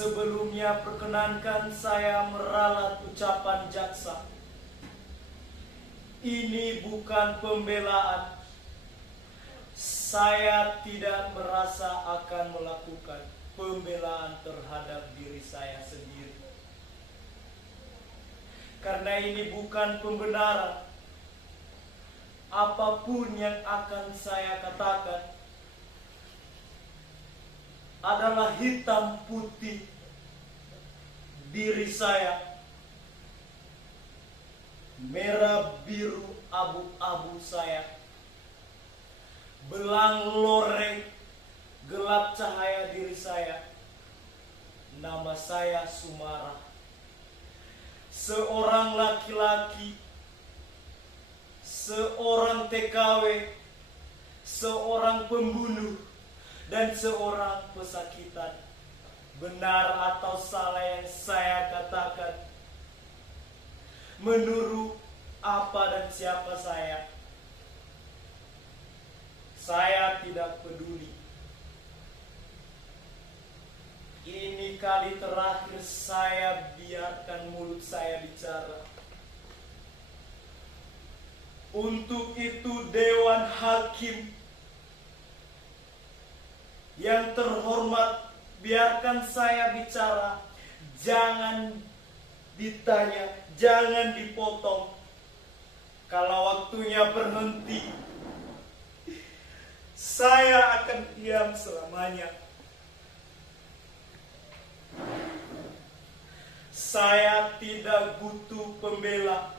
Sebelumnya perkenankan saya meralat ucapan jaksa. Ini bukan pembelaan. Saya tidak merasa akan melakukan pembelaan terhadap diri saya sendiri. Karena ini bukan pembenaran. Apapun yang akan saya katakan adalah hitam putih diri saya, merah biru abu-abu saya, belang loreng gelap cahaya diri saya. Nama saya Sumara, seorang laki-laki, seorang TKW, seorang pembunuh, dan seorang pesakitan. Benar atau salah yang saya katakan, menurut apa dan siapa saya tidak peduli. Ini kali terakhir saya biarkan mulut saya bicara. Untuk itu Dewan Hakim yang terhormat, biarkan saya bicara. Jangan ditanya, jangan dipotong. Kalau waktunya berhenti, saya akan diam selamanya. Saya tidak butuh pembela.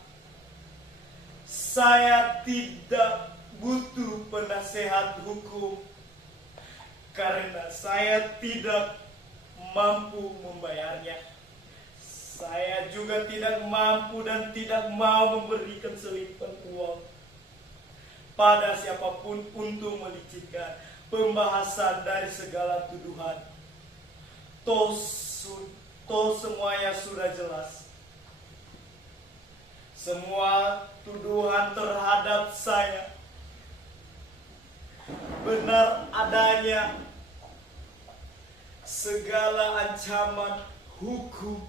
Saya tidak butuh penasehat hukum. Karena saya tidak mampu membayarnya. Saya juga tidak mampu dan tidak mau memberikan selipan uang pada siapapun untuk melicikkan pembahasan dari segala tuduhan. Toh semuanya sudah jelas. Semua tuduhan terhadap saya benar adanya. Segala ancaman hukum,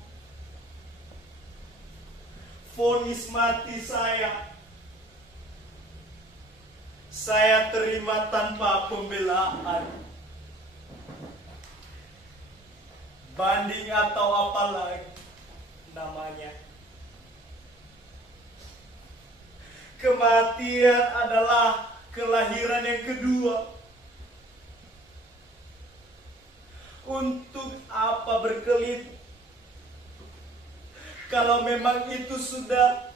vonis mati saya terima tanpa pembelaan, banding atau apalagi namanya. Kematian adalah kelahiran yang kedua. Untuk apa berkelit kalau memang itu sudah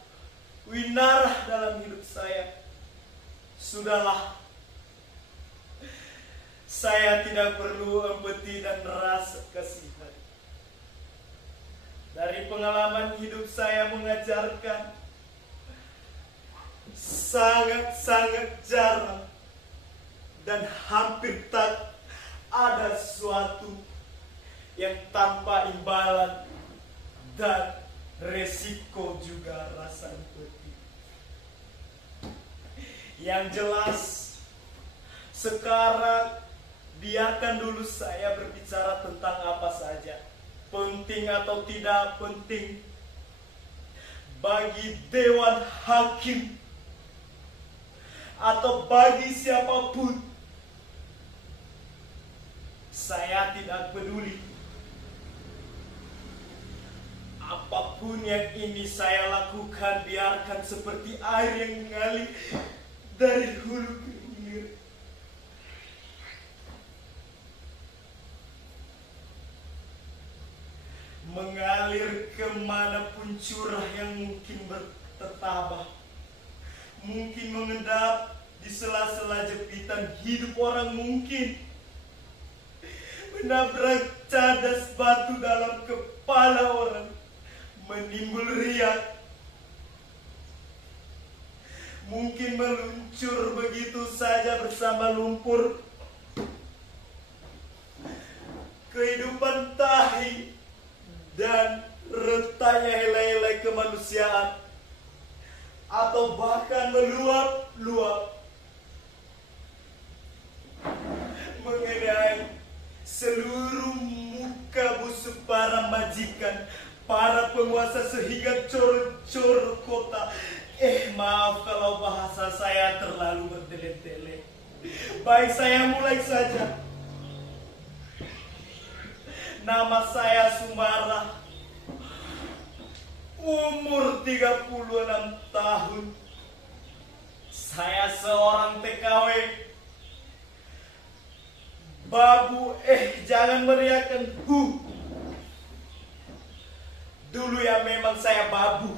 winarah dalam hidup saya? Sudahlah, saya tidak perlu empati dan rasa kasihan. Dari pengalaman hidup saya mengajarkan, sangat-sangat jarang dan hampir tak ada sesuatu yang tanpa imbalan dan resiko juga rasa empati. Yang jelas, sekarang biarkan dulu saya berbicara tentang apa saja, penting atau tidak penting bagi Dewan Hakim atau bagi siapapun. Saya tidak peduli. Apapun yang ini saya lakukan, biarkan seperti air yang mengalir dari hulu ke hilir. Mengalir kemanapun curah yang mungkin bertertabah, mungkin mengendap di sela-sela jepitan hidup orang, mungkin menabrak cadas batu dalam kepala orang, menimbul riak, mungkin meluncur begitu saja bersama lumpur. Kehidupan tahi dan retaknya helai-helai kemanusiaan, atau bahkan meluap-luap mengenai seluruh muka busuk para penguasa sehingga coro-coro kota. Maaf kalau bahasa saya terlalu bertele-tele. Baik, saya mulai saja. Nama saya Sumara. Umur 36 tahun. Saya seorang TKW. Babu, jangan meriakan. Dulu ya memang saya babu.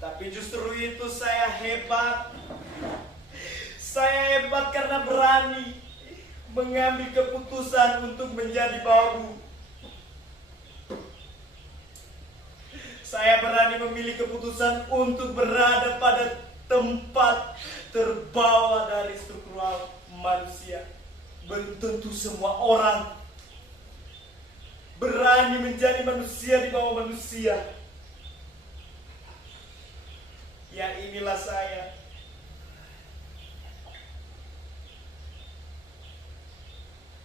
Tapi justru itu saya hebat. Saya hebat karena berani mengambil keputusan untuk menjadi babu. Saya berani memilih keputusan untuk berada pada tempat terbawah dari struktural manusia. Belum tentu semua orang berani menjadi manusia di bawah manusia. Ya, inilah saya.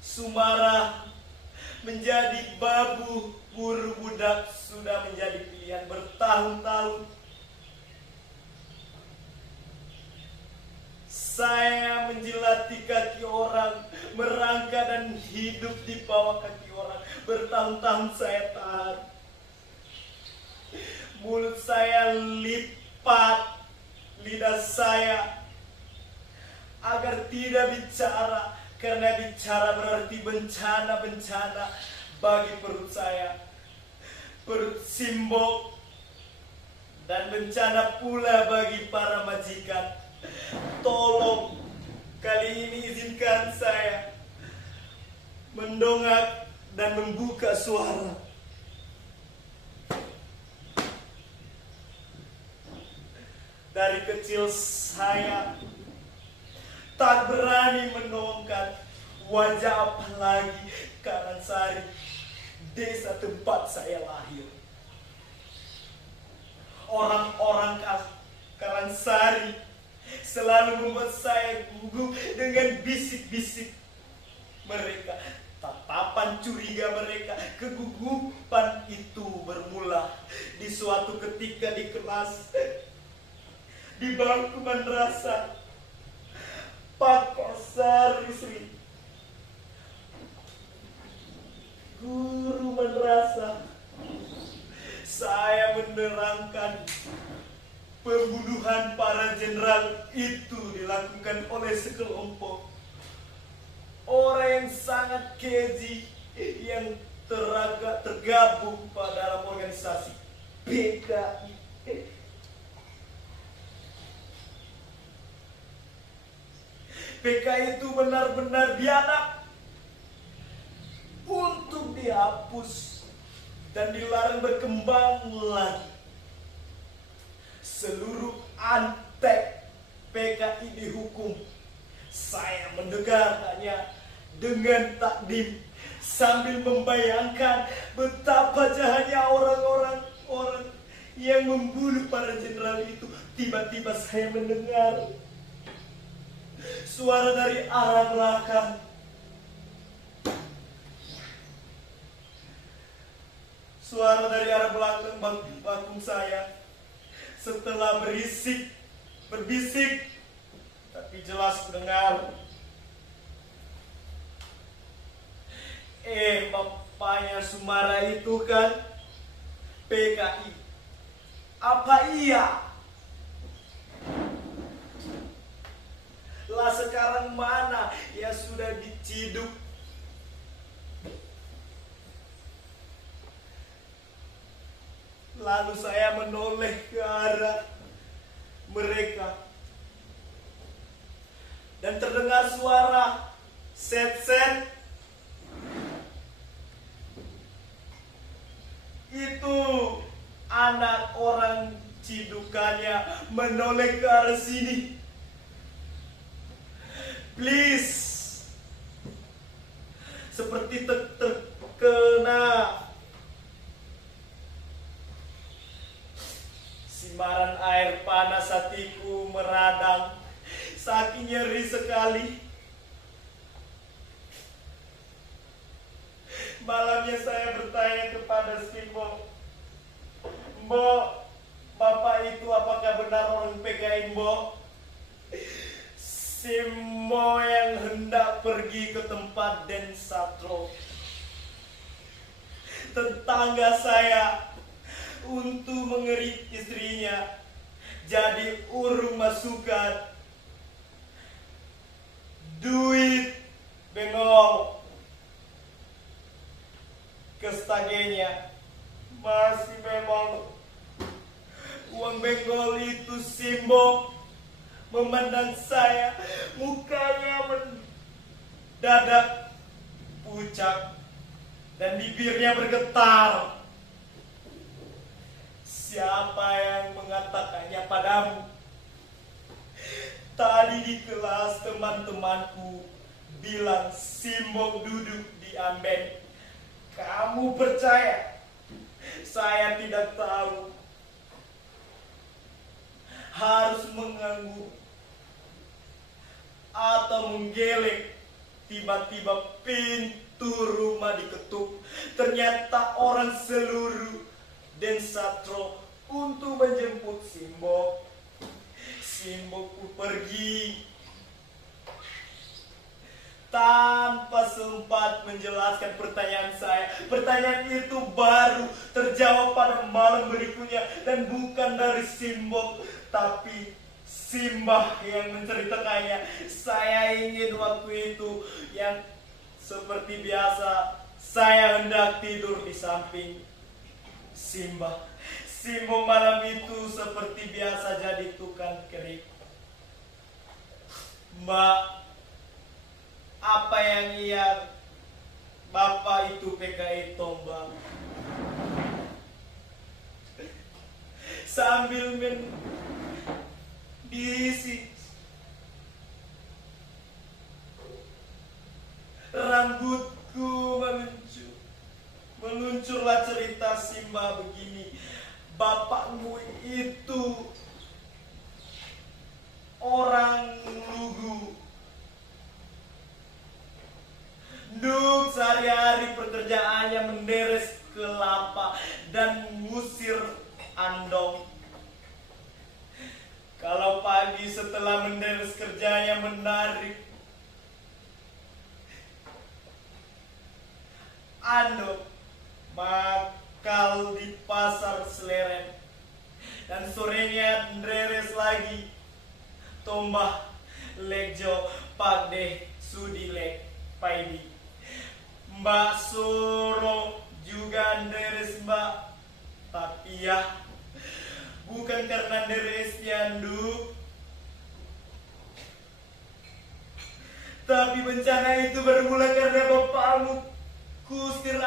Sumara menjadi babu buru budak sudah menjadi pilihan bertahun-tahun. Saya menjilati kaki orang, merangka dan hidup di bawah kaki orang. Bertahun-tahun saya tahan. Mulut saya lipat lidah saya agar tidak bicara, karena bicara berarti bencana-bencana bagi perut saya. Perut simbol dan bencana pula bagi para majikan. Tolong kali ini izinkan saya mendongak dan membuka suara. Dari kecil saya tak berani menongkat wajah, apalagi Karangsari, desa tempat saya lahir. Orang-orang Karangsari selalu membuat saya gugup dengan bisik-bisik mereka, tatapan curiga mereka. Kegugupan itu bermula di suatu ketika di kelas, di bangku madrasah Pakosari Sri. Guru madrasah saya menerangkan pembunuhan para jenderal itu dilakukan oleh sekelompok orang yang sangat keji yang tergabung pada dalam organisasi PKI. PKI itu benar-benar biadab untuk dihapus dan dilarang berkembang lagi. Seluruh antek PKI dihukum. Saya mendengarnya dengan takdim sambil membayangkan betapa jahatnya orang-orang yang membunuh para jenderal itu. Tiba-tiba saya mendengar suara dari arah belakang. Suara dari arah belakang bakung saya. Setelah berbisik, tapi jelas mendengar. Bapaknya Sumara itu kan PKI. Apa iya? Lah sekarang mana? Ya sudah diciduk. Lalu saya menoleh ke arah mereka dan terdengar suara set-set. Itu anak orang cidukannya menoleh ke arah sini. Please, seperti terkena simaran air panas, hatiku meradang, saking nyeri sekali. Malamnya saya bertanya kepada Simbo, Mbok, Bapak itu apakah benar orang PKI, Mbok? Simbo yang hendak pergi ke tempat Den Satro, tetangga saya, untuk mengerit istrinya, jadi urung masukan duit bengong ke stagenya. Masih memang uang bengol itu. Simbo memandang saya, mukanya mendadak pucat dan bibirnya bergetar. Siapa yang mengatakannya padamu? Tadi di kelas teman-temanku bilang Simbo duduk di amben. Kamu percaya? Saya tidak tahu. Harus mengangguk atau menggeleng. Tiba-tiba pintu rumah diketuk. Ternyata orang seluruh Den Satro untuk menjemput Simbo. Simbo ku pergi tanpa sempat menjelaskan pertanyaan saya. Pertanyaan itu baru terjawab pada malam berikutnya, dan bukan dari Simbo, tapi Simbah yang menceritakannya. Saya ingin waktu itu yang seperti biasa saya hendak tidur di samping Simbah. Simbo malam itu seperti biasa jadi tukang kerik. Mbak, apa yang Bapak itu PKI tombak? Sambil diisi rambutku meluncurlah cerita Simba begini. Bapakmu itu orang lugu. Duk sehari-hari pekerjaannya menderes kelapa dan ngusir andong. Kalau pagi setelah menderes kerjanya menarik andong, makal di pasar Seleren, dan sorenya menderes lagi tombah lekjo pakde sudi lek paidi. Mbak Soro juga nderes Mbak, tapi ya bukan karena nderesnya nduk, tapi bencana itu bermula karena bapakmu kusir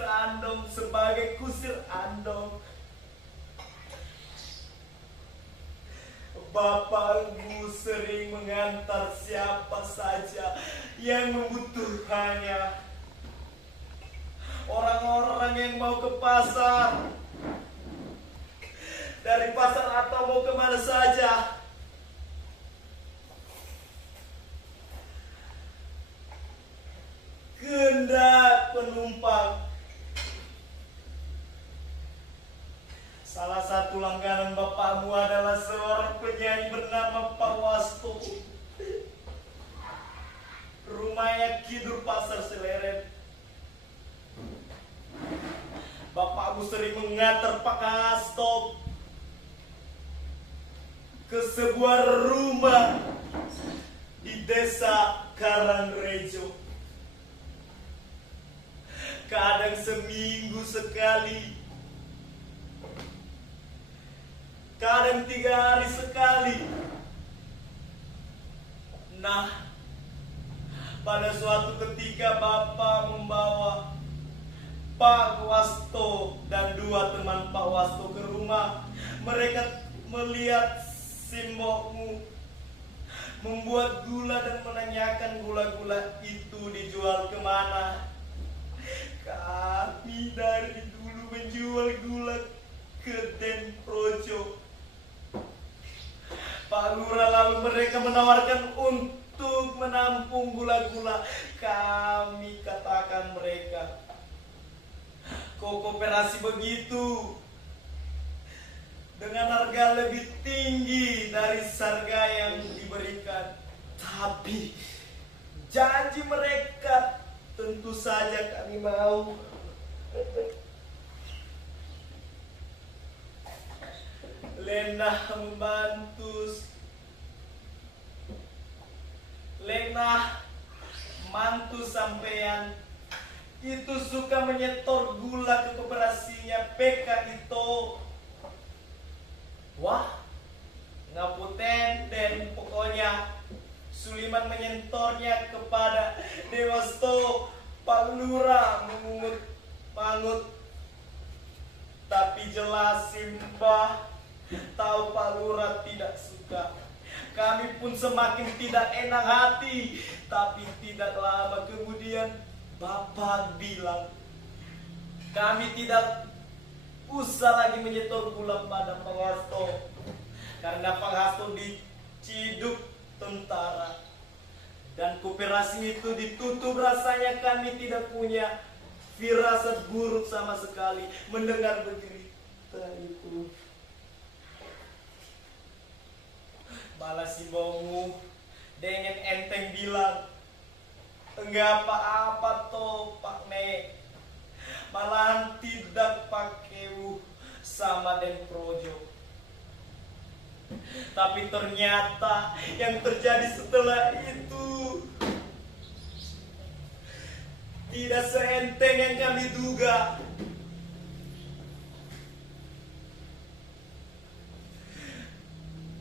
andong sebagai kusir andong. Bapakmu sering mengantar siapa saja yang membutuhkannya. Orang-orang yang mau ke pasar, dari pasar atau mau kemana saja. Kehendak penumpang. Salah satu langganan bapakmu adalah seorang penyanyi bernama Pak Wasto. Rumahnya Kidur Pasar Seleren. Bapakmu sering mengantar Pak Wasto ke sebuah rumah di desa Karangrejo. Kadang seminggu sekali, kadang 3 hari sekali. Nah, pada suatu ketika Bapak membawa Pak Wasto dan 2 teman Pak Wasto ke rumah. Mereka melihat Simbokmu membuat gula dan menanyakan gula-gula itu dijual kemana. Kami dari dulu menjual gula ke Den Projo, Pak Lurah. Lalu mereka menawarkan untuk menampung gula-gula. Kami katakan mereka, kok koperasi begitu? Dengan harga lebih tinggi dari harga yang diberikan. Tapi janji mereka tentu saja kami mau. Lena mantu sampean itu suka menyetor gula ke koperasinya PK itu. Wah, ngaputen dan pokoknya Suliman menyentornya kepada Dewasto Pak Lurah mangut. Tapi jelas Simbah tahu Pak Lurah tidak suka. Kami pun semakin tidak enak hati. Tapi tidak lama kemudian Bapak bilang, kami tidak usah lagi menyetor gula pada Pak Hasto, karena Pak Hasto diciduk tentara dan koperasi itu ditutup. Rasanya kami tidak punya firasat buruk sama sekali mendengar berita itu. Malah si Bomu dengan enteng bilang, enggak apa-apa toh Pak Ne, malahan tidak pakai sama Den Projo. Tapi ternyata yang terjadi setelah itu tidak seenteng yang kami duga.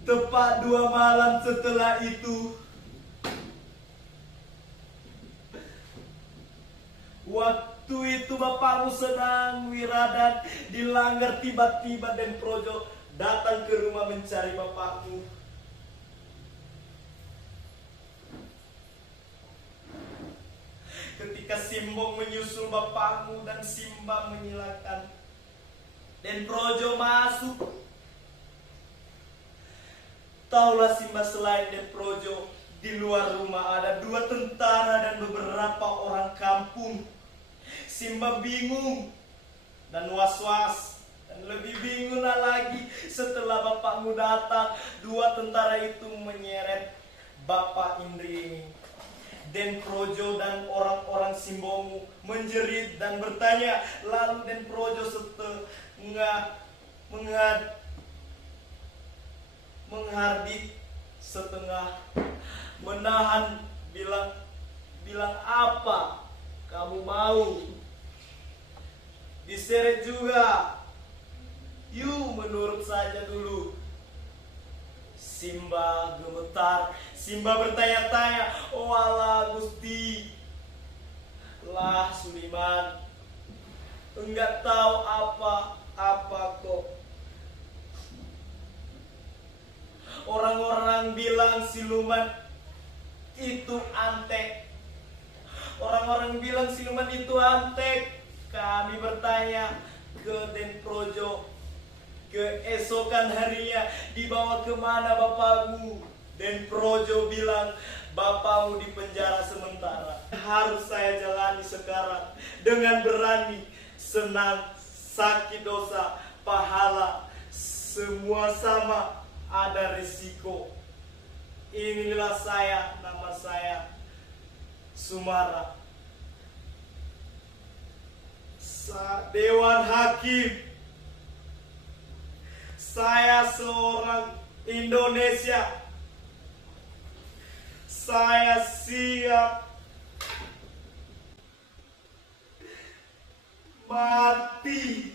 Tepat 2 malam setelah itu, waktu itu bapakmu sedang wiradan di Langgar, tiba-tiba Den Projo datang ke rumah mencari bapakmu. Ketika Simbong menyusul bapakmu dan Simba menyilakan, Den Projo masuk. Taulah Simba, selain Den Projo, di luar rumah ada 2 tentara dan beberapa orang kampung. Simba bingung dan was-was, dan lebih bingung lagi setelah bapakmu datang. 2 tentara itu menyeret Bapak Indri ini. Den Projo dan orang-orang Simbomu menjerit dan bertanya. Lalu Den Projo setengah menghardik, setengah menahan, bilang apa kamu mau? Diseret juga. Yuk menurut saja dulu. Simba gemetar. Simba bertanya-tanya, oh alah Gusti. Lah Suliman, enggak tahu apa-apa kok. Orang-orang bilang siluman itu antek. Orang-orang bilang siluman itu antek. Kami bertanya ke Den Projo. Keesokan harinya dibawa kemana bapakmu? Den Projo bilang, bapakmu di penjara sementara. Harus saya jalani sekarang dengan berani, senang, sakit dosa, pahala, semua sama. Ada risiko. Inilah saya, nama saya Sumara. Dewan Hakim. Saya seorang Indonesia. Saya siap mati.